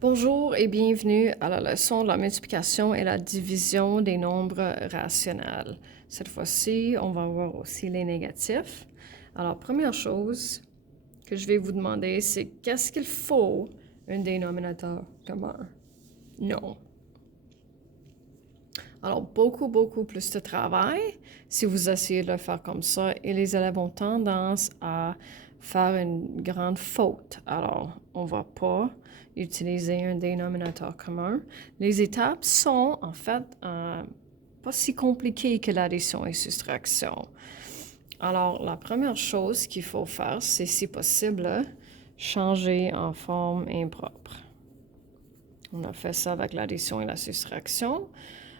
Bonjour et bienvenue à la leçon de la multiplication et la division des nombres rationnels. Cette fois-ci, on va voir aussi les négatifs. Alors, première chose que je vais vous demander, c'est qu'est-ce qu'il faut un dénominateur commun? Non. Alors, beaucoup plus de travail si vous essayez de le faire comme ça et les élèves ont tendance à faire une grande faute. Alors, on ne va pas utiliser un dénominateur commun. Les étapes sont en fait pas si compliquées que l'addition et soustraction. Alors, la première chose qu'il faut faire, c'est si possible, changer en forme impropre. On a fait ça avec l'addition et la soustraction.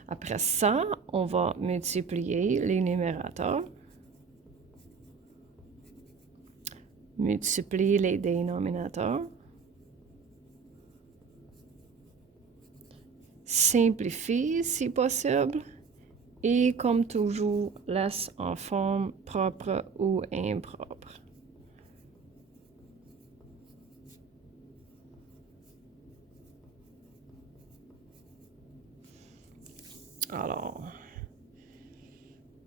Après ça, on va multiplier les numérateurs, multiplier les dénominateurs, simplifier si possible, et comme toujours, laisse en forme propre ou impropre. Alors,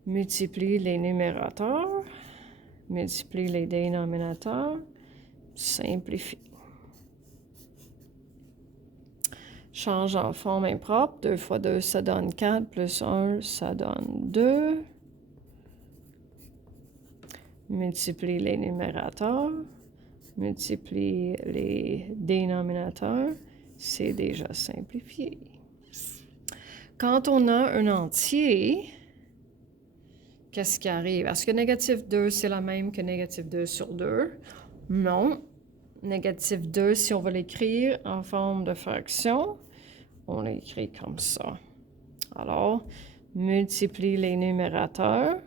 multiplie les numérateurs, multiplie les dénominateurs, simplifie. Change en forme impropre. 2 fois 2, ça donne 4, plus 1, ça donne 2. Multiplie les numérateurs, multiplie les dénominateurs, c'est déjà simplifié. Quand on a un entier, qu'est-ce qui arrive? Est-ce que négatif 2, c'est la même que négatif 2 sur 2? Non. Négatif 2, si on veut l'écrire en forme de fraction, on l'écrit comme ça. Alors, multiplie les numérateurs,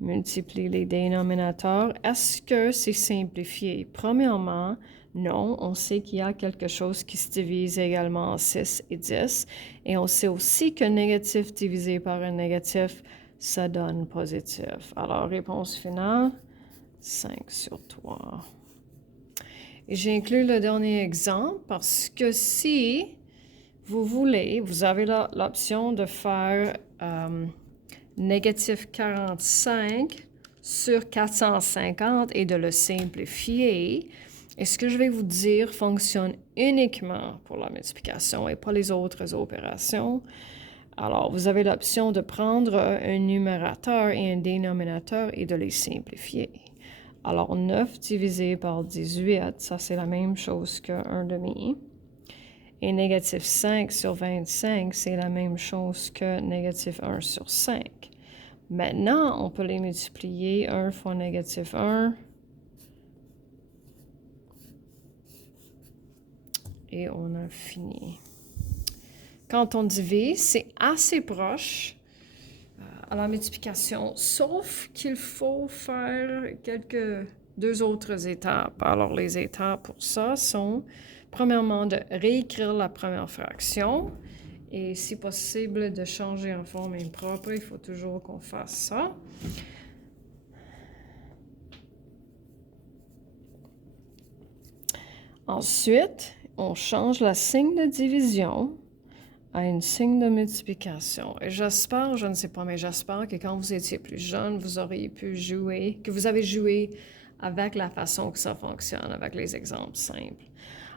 multiplie les dénominateurs. Est-ce que c'est simplifié? Premièrement, non. On sait qu'il y a quelque chose qui se divise également en 6 et 10. Et on sait aussi que négatif divisé par un négatif, ça donne positif. Alors, réponse finale, 5 sur 3. Et j'ai inclus le dernier exemple parce que si vous voulez, vous avez l'option de faire négatif 45 sur 450 et de le simplifier. Et ce que je vais vous dire fonctionne uniquement pour la multiplication et pas les autres opérations. Alors, vous avez l'option de prendre un numérateur et un dénominateur et de les simplifier. Alors, 9 divisé par 18, ça c'est la même chose que 1 demi. Et négatif 5 sur 25, c'est la même chose que négatif 1 sur 5. Maintenant, on peut les multiplier 1 fois négatif 1. Et on a fini. Quand on divise, c'est assez proche à la multiplication, sauf qu'il faut faire deux autres étapes. Alors, les étapes pour ça sont, premièrement, de réécrire la première fraction. Et si possible, de changer en forme impropre, il faut toujours qu'on fasse ça. Ensuite, on change la signe de division à une signe de multiplication. Et j'espère, je ne sais pas, mais j'espère que quand vous étiez plus jeune, vous auriez pu jouer, que vous avez joué avec la façon que ça fonctionne, avec les exemples simples.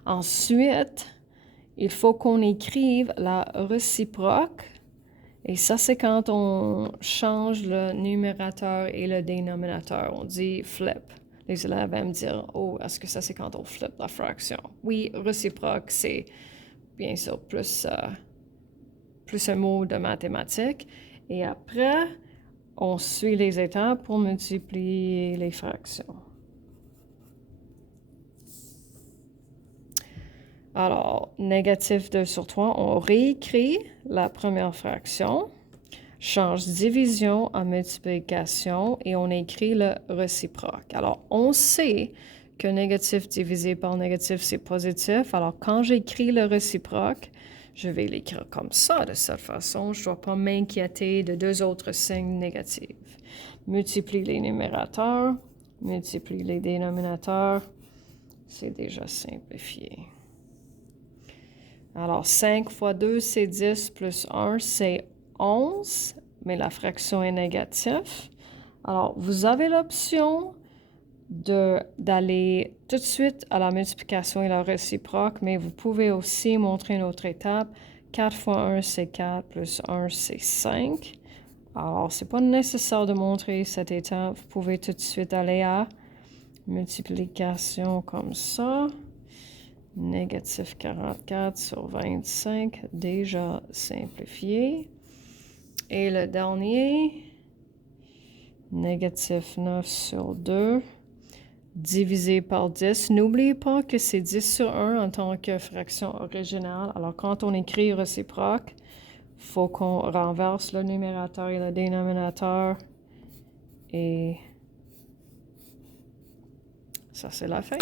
Ensuite, il faut qu'on écrive la réciproque. Et ça, c'est quand on change le numérateur et le dénominateur. On dit flip. Les élèves vont me dire, oh, est-ce que ça, c'est quand on flip la fraction? Oui, réciproque, c'est bien sûr plus un mot de mathématiques. Et après, on suit les étapes pour multiplier les fractions. Alors, négatif 2 sur 3, on réécrit la première fraction, change division en multiplication et on écrit le réciproque. Alors, on sait que négatif divisé par négatif, c'est positif. Alors, quand j'écris le réciproque, je vais l'écrire comme ça, de cette façon. Je ne dois pas m'inquiéter de deux autres signes négatifs. Multiplie les numérateurs, multiplie les dénominateurs. C'est déjà simplifié. Alors, 5 fois 2, c'est 10, plus 1, c'est 11, mais la fraction est négative. Alors, vous avez l'option d'aller tout de suite à la multiplication et la réciproque, mais vous pouvez aussi montrer une autre étape. 4 fois 1, c'est 4, plus 1, c'est 5. Alors, ce n'est pas nécessaire de montrer cette étape. Vous pouvez tout de suite aller à multiplication comme ça. Négatif 44 sur 25, déjà simplifié. Et le dernier, négatif 9 sur 2, divisé par 10. N'oubliez pas que c'est 10 sur 1 en tant que fraction originale. Alors, quand on écrit réciproque, il faut qu'on renverse le numérateur et le dénominateur. Et ça, c'est la fin.